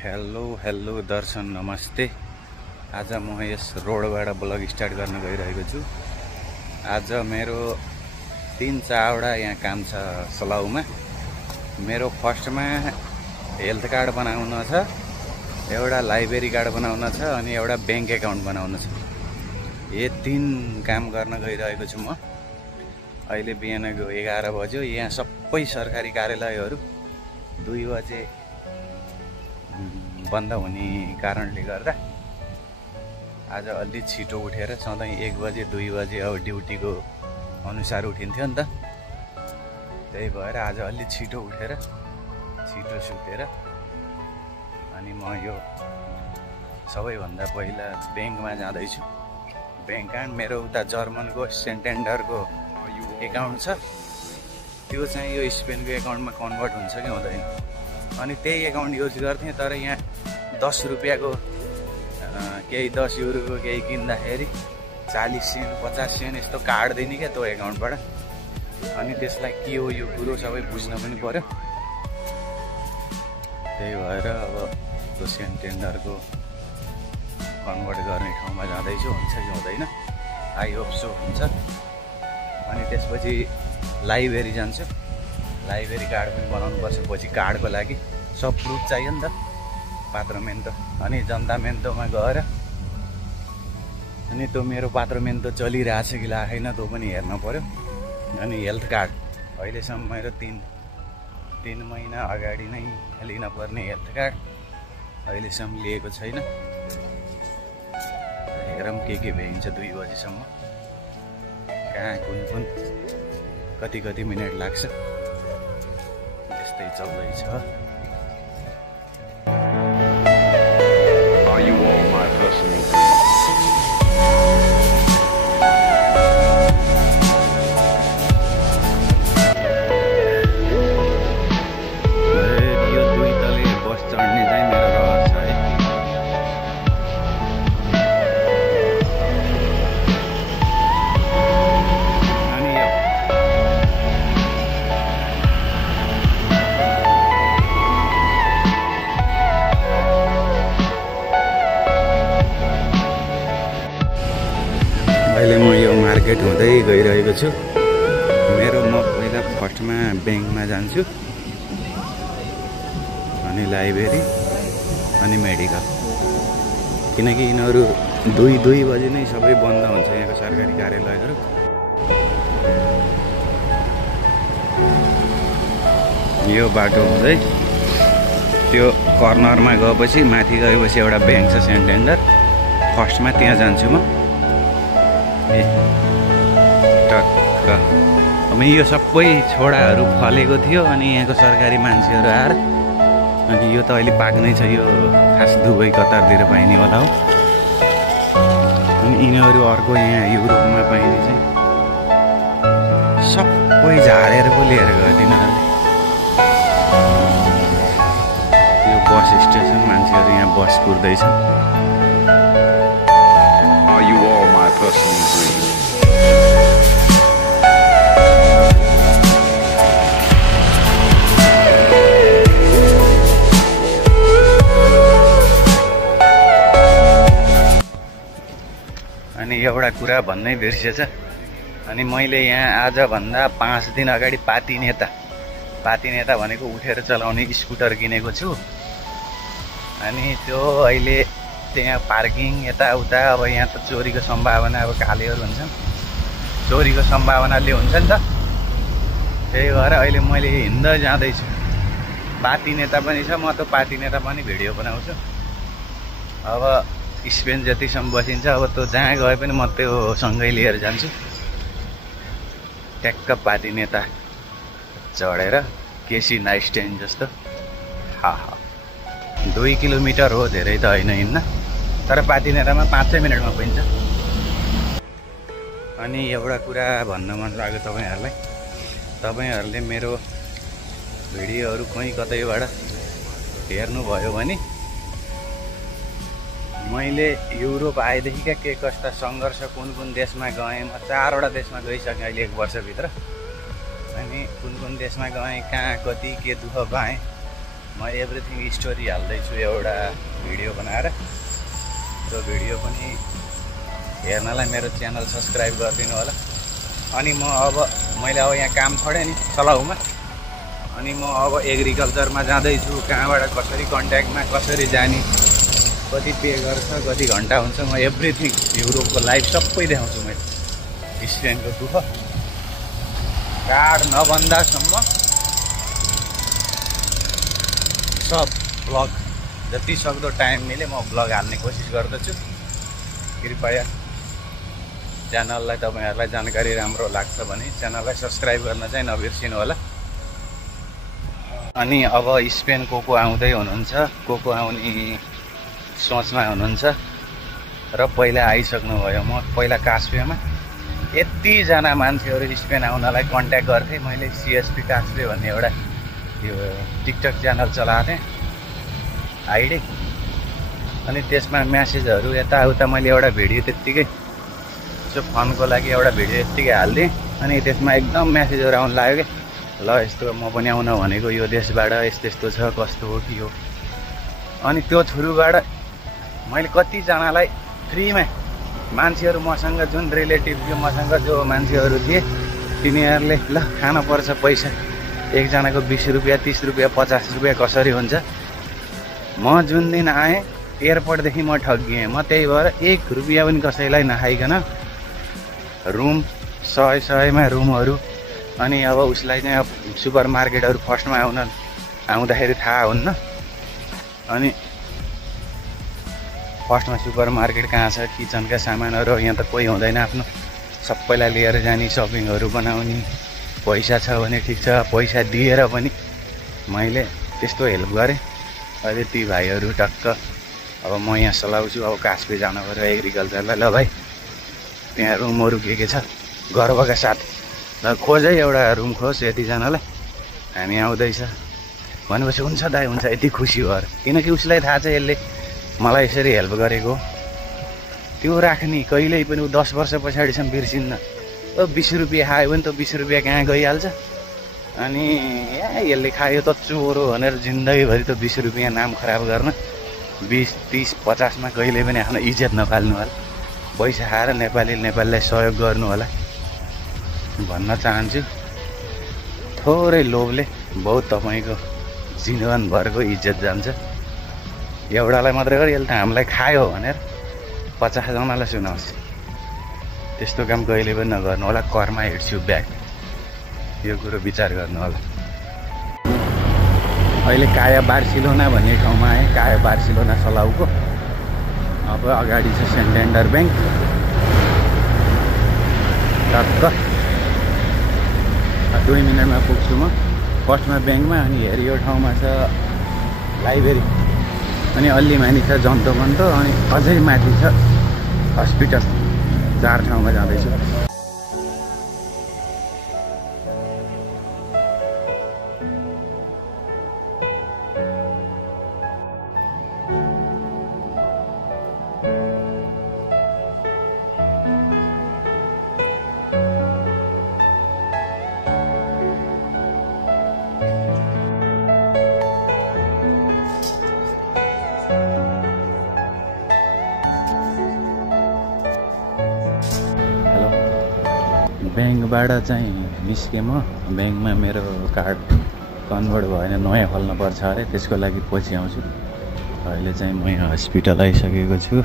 Hello दर्शन नमस्ते। आज म यस रोडबाट ब्लग स्टार्ट गर्न गइरहेको छु। आज मेरो 3-4वटा यहाँ काम छ सलाउमा। मेरो फर्स्टमा हेल्थ कार्ड बनाउन छ, एउटा लाइब्रेरी कार्ड बनाउन छ अनि एउटा बैंक एकाउन्ट बनाउन छ। यो 3 काम गर्न गइरहेको छु म। अहिले बिहानको 11 बज्यो। यहाँ सबै सरकारी कार्यालयहरू 2 बजे बन्द हुने कारणले गर्दा आज अलि छिटो उठेर, सधैँ 1 बजे 2 बजे अब ड्युटीको अनुसार उठिन्थ्यो नि त। त्यही भएर आज अलि छिटो उठेर छिटो सुतेर अनि म यो सबैभन्दा पहिला ब्याङ्कमा जाँदैछु। ब्याङ्क मेरो उता जर्मनको सेन्टेन्डरको एकाउन्ट छ, त्यो चाहिँ यो स्पेनको एकाउन्टमा कन्भर्ट हुन्छ कि हुँदैन। अनि त्यही एकाउन्ट युज गर्थेँ, तर यहाँ 10 रुपियाँको केही 10 युरोको केही किन्दाखेरि 40 सेन्ट 50 सेन्ट यस्तो कार्ड दिने क्या त्यो एकाउन्टबाट। अनि त्यसलाई के हो यो कुरो सबै बुझ्न पनि पर्यो। त्यही भएर अब त्यो सेन्टेन्डरको कन्भर्ट गर्ने ठाउँमा जाँदैछु। हुन्छ कि हुँदैन, आई होप सो हुन्छ। अनि त्यसपछि लाइब्रेरी जान्छु। लाइब्रेरी कार्ड पनि बनाउनुपर्छ पछि कार्डको लागि। सब प्रुफ चाहियो नि त, पात्रोमेन्तो अनि जनता मेन्टोमा गएर अनि त्यो मेरो पात्रोमेन्तो चलिरहेछ कि लागेन त्यो पनि हेर्न पर्यो। अनि हेल्थ कार्ड अहिलेसम्म मेरो 3 महिना अगाडि नै लिन पर्ने हेल्थ कार्ड अहिलेसम्म लिएको छैन। हेरौँ के भइन्छ 2 बजीसम्म, कहाँ कुन कति मिनट लाग्छ। त्यस्तै चल्दैछ। अहिले म यो मार्केट हुँदै गइरहेको छु। म पहिला फर्स्टमा ब्याङ्कमा जान्छु, अनि लाइब्रेरी अनि मेडिकल, किनकि यिनीहरू 2 बजे नै सबै बन्द हुन्छ यहाँको सरकारी कार्यालयहरू। यो बाटो हुँदै त्यो कर्नरमा गएपछि माथि गएपछि एउटा ब्याङ्क छ सेन्टेन्डर, फर्स्टमा त्यहाँ जान्छु म। टक्क अब यो सबै छोडाहरू फलेको थियो अनि यहाँको सरकारी मान्छेहरू आएर, अनि यो त अहिले पाक्नै छ। यो खास दुबई कतारतिर पाइने होला हो। अनि यिनीहरू अर्को यहाँ युरोपमा पाइने चाहिँ सबै झारेर पो लिएर गयो तिनीहरूले। यो बस स्टेसन, मान्छेहरू यहाँ बस कुर्दैछ। अनि एउटा कुरा भन्नै बिर्सेछ। अनि मैले यहाँ आजभन्दा 5 दिन अगाडि पाती नेता भनेको उठेर चलाउने स्कुटर किनेको छु। अनि त्यो अहिले त्यहाँ पार्किङ यताउता, अब यहाँ त चोरीको सम्भावना, अब कालेहरू हुन्छन्, चोरीको सम्भावनाले हुन्छ नि त। त्यही भएर अहिले मैले हिँड्दै जाँदैछु। पाती नेता पनि छ, म त पाती नेता पनि भिडियो बनाउँछु। अब स्पेन जतिसम्म बसिन्छ, अब त्यो जहाँ गए पनि म त्यो सँगै लिएर जान्छु। ट्याक्क पाती नेता चढेर केसी नाइस्टेन जस्तो। 2 किलोमिटर हो, धेरै त होइन हिँड्न, तर पाती नेतामा 5 मिनटमा पुगिन्छ। अनि एउटा कुरा भन्न मन लाग्यो तपाईँहरूले मेरो भिडियोहरू कहीँ कतैबाट हेर्नुभयो भने मैले युरोप आएदेखिका के कस्ता सङ्घर्ष कुन देशमा गएँ। म 4वटा देशमा गइसकेँ अहिले 1 वर्षभित्र। अनि कुन देशमा गएँ, कहाँ कति के दुःख पाएँ म एभ्रिथिङ स्टोरी हाल्दैछु एउटा भिडियो बनाएर। त्यो भिडियो पनि हेर्नलाई मेरो च्यानल सब्सक्राइब गरिदिनु होला। अनि मैले अब यहाँ काम छोडेँ नि सलाउमा, अनि म अब एग्रिकल्चरमा जाँदैछु। कहाँबाट कसरी कन्ट्याक्टमा कसरी जाने, कति पे गर्छ, कति घन्टा हुन्छ, म एभ्रिथिङ युरोपको लाइफ सबै देखाउँछु। मैले स्पेनको दुःख कार्ड नबन्दासम्म सब ब्लग जति सक्दो टाइम मिले म ब्लग हाल्ने कोसिस गर्दछु। कृपया च्यानललाई तपाईँहरूलाई जानकारी राम्रो लाग्छ भने च्यानललाई सब्सक्राइब गर्न चाहिँ नबिर्सिनु होला। अनि अब स्पेन को आउँदै हुनुहुन्छ, को आउने सोचमा हुनुहुन्छ र पहिला आइसक्नुभयो। म पहिला कास्पेमा यतिजना मान्छेहरू स्पेन आउनलाई कन्ट्याक्ट गर्थेँ। मैले CSP कास्पे भन्ने एउटा यो टिकटक च्यानल चलाएको थिएँ आइडी, अनि त्यसमा म्यासेजहरू यताउता मैले एउटा भिडियो त्यत्तिकै यसो फनको लागि एउटा भिडियो यत्तिकै हालिदिएँ। अनि त्यसमा एकदम म्यासेजहरू आउनु लाग्यो कि ल यस्तो म पनि आउन भनेको यो देशबाट, यस्तो यस्तो छ, कस्तो हो के हो। अनि त्यो थ्रुबाट मैले कतिजनालाई फ्रीमा मान्छेहरू मसँग जुन रिलेटिभ मसँग जो मान्छेहरू थिए तिनीहरूले ल खान पर्छ पैसा, एकजनाको 20 रुपियाँ 30 रुपियाँ 50 रुपियाँ कसरी हुन्छ। म जुन दिन आएँ एयरपोर्टदेखि म ठगिएँ। म त्यही भएर 1 रुपियाँ पनि कसैलाई नखाइकन रुम 100-100मा रुमहरू। अनि अब उसलाई चाहिँ अब सुपर मार्केटहरू फर्स्टमा आउँदाखेरि थाहा हुन्न। अनि फर्स्टमा सुपर मार्केट कहाँ छ, किचनका सामानहरू यहाँ त कोही हुँदैन, आफ्नो सबैलाई लिएर जाने, सपिङहरू बनाउने। पैसा छ भने ठिक छ, पैसा दिएर पनि मैले त्यस्तो हेल्प गरेँ। अहिले ती भाइहरू टक्क अब म यहाँ चलाउँछु। अब कास्पे जानु पऱ्यो एग्रिकल्चरलाई। ल भाइ त्यहाँ रुमहरू के छ गर्वका साथ ल खोजै एउटा रुम खोज यतिजनालाई, हामी आउँदैछ भनेपछि हुन्छ दाइ हुन्छ यति खुसी भएर। किनकि उसलाई थाहा छ यसले मलाई यसरी हेल्प गरेको। त्यो राख्ने कहिल्यै पनि 10 वर्ष पछाडिसम्म बिर्सिन्न। 20 रुपियाँ खायो भने त 20 रुपियाँ कहाँ गइहाल्छ। अनि यसले खायो त चोरो भनेर जिन्दगीभरि त 20 रुपियाँ नाम खराब गर्न 20, 30, 50मा कहिल्यै पनि आफ्नो इज्जत नपाल्नु होला। पैसा खाएर नेपालीलाई सहयोग गर्नु होला भन्न चाहन्छु। थोरै लोभले बहुत तपाईँको जीवनभरको इज्जत जान्छ। एउटालाई मात्रै गरी यसले त हामीलाई खायो भनेर 50 जनालाई सुनाउँछ। त्यस्तो काम कहिले पनि नगर्नु होला। कर्मा हिट्स यु ब्याक, यो कुरो विचार गर्नु होला। अहिले काया बार्सिलोना भन्ने ठाउँमा आएँ। काया बार्सिलोना सलाउको। अब अगाडि छ सेन्टेन्डर ब्याङ्क। टक्क 2 मिनटमा पुग्छु म। फर्स्टमा ब्याङ्कमा, अनि हेरी यो ठाउँमा छ लाइब्रेरी, अनि अलि माथि छ जन्तो मन्तो, अनि अझै माथि छ हस्पिटल। 4 ठाउँमा जाँदैछु। ब्याङ्कबाट चाहिँ निस्केँ म। ब्याङ्कमा मेरो कार्ड कन्भर्ट भएन, नयाँ खोल्नु पर्छ अरे, त्यसको लागि पछि आउँछु। अहिले चाहिँ म यहाँ हस्पिटल आइसकेको छु।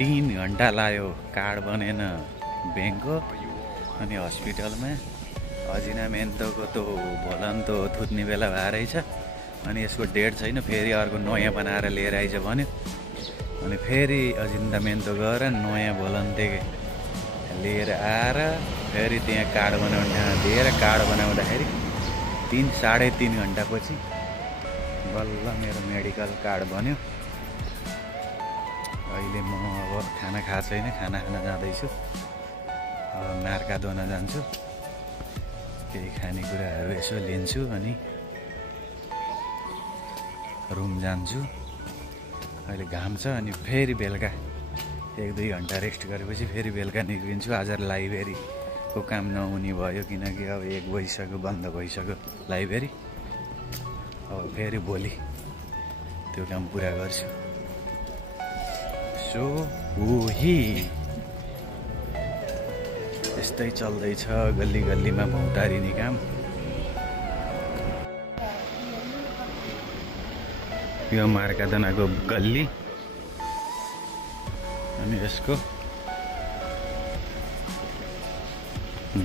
3 घन्टा लाग्यो कार्ड बनेन ब्याङ्कको। अनि हस्पिटलमा अजिनामेन्टोको त भोलन्तो थुत्ने बेला भएर रहेछ। अनि यसको डेट छैन, फेरि अर्को नयाँ बनाएर लिएर आइज भन्यो। अनि फेरि अजिनामेन्टो गएर नयाँ भोलन्ते लिएर आएर फेरि त्यहाँ कार्ड बनाउने ठाउँमा दिएर कार्ड बनाउँदाखेरि 3-3.5 घन्टापछि बल्ल मेरो मेडिकल कार्ड बन्यो। अहिले म अब खाना खाएको छैन, खाना खान जाँदैछु। अब मार्काडोना जान्छु, केही खानेकुराहरू यसो लिन्छु, अनि रुम जान्छु। अहिले घाम छ, अनि फेरि बेलुका 1-2 घन्टा रेस्ट गरेपछि फेरि बेलुका निक्लिन्छु। आज लाइब्रेरी को काम नहुने भयो किनकि अब 1 बजिसक्यो बन्द भइसक्यो लाइब्रेरी। अब फेरि भोलि त्यो काम पुरा गर्छु। सो उही यस्तै चल्दैछ गल्ली गल्लीमा भौतारिने काम। यो मार्कादनाको गल्ली अनि यसको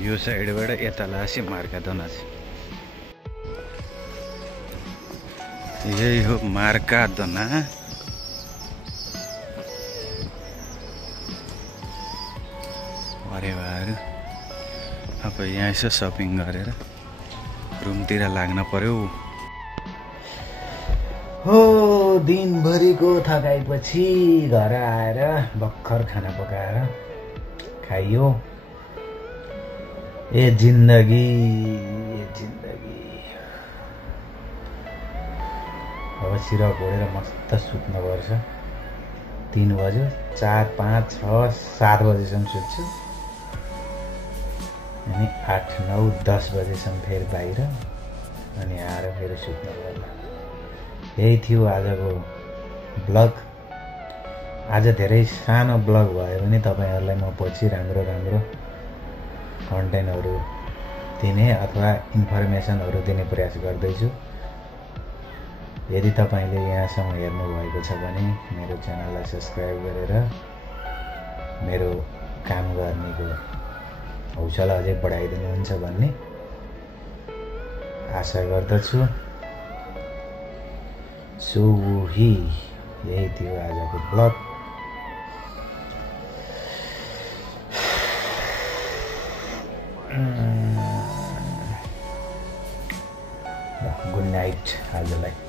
यो साइडबाट यता लासे मार्कादना चाहिँ यही हो मार्कादना। अरे भाइ अब यहाँ यसो सपिङ गरेर रुमतिर लाग्न पर्यो। हो दिनभरिको थकाइपछि घर आएर भर्खर खाना पकाएर खाइयो। ए जिन्दगी अब सिरक घोडेर मस्त सुत्नुपर्छ। 3 बज्यो 4, 5, 6, 7 बजेसम्म सुत्छु अनि 8, 9, 10 बजेसम्म फेरि बाहिर अनि आएर फेरि सुत्नु पर्ला। यही थियो आजको ब्लग। आज धेरै सानो ब्लग भयो भने तपाईहरुलाई म पछि राम्रो कन्टेन्टहरु दिने अथवा इन्फर्मेसनहरु दिने प्रयास गर्दैछु। यदि तपाईले यहाँसम्म हेर्नु भएको छ भने मेरो च्यानललाई सब्स्क्राइब गरेर मेरो काम गर्नेको हौसला अझै बढाइदिनुहुन्छ भन्ने आशा गर्दछु। सो यही थियो आजको ब्लग। गुड नाइट आजलाई।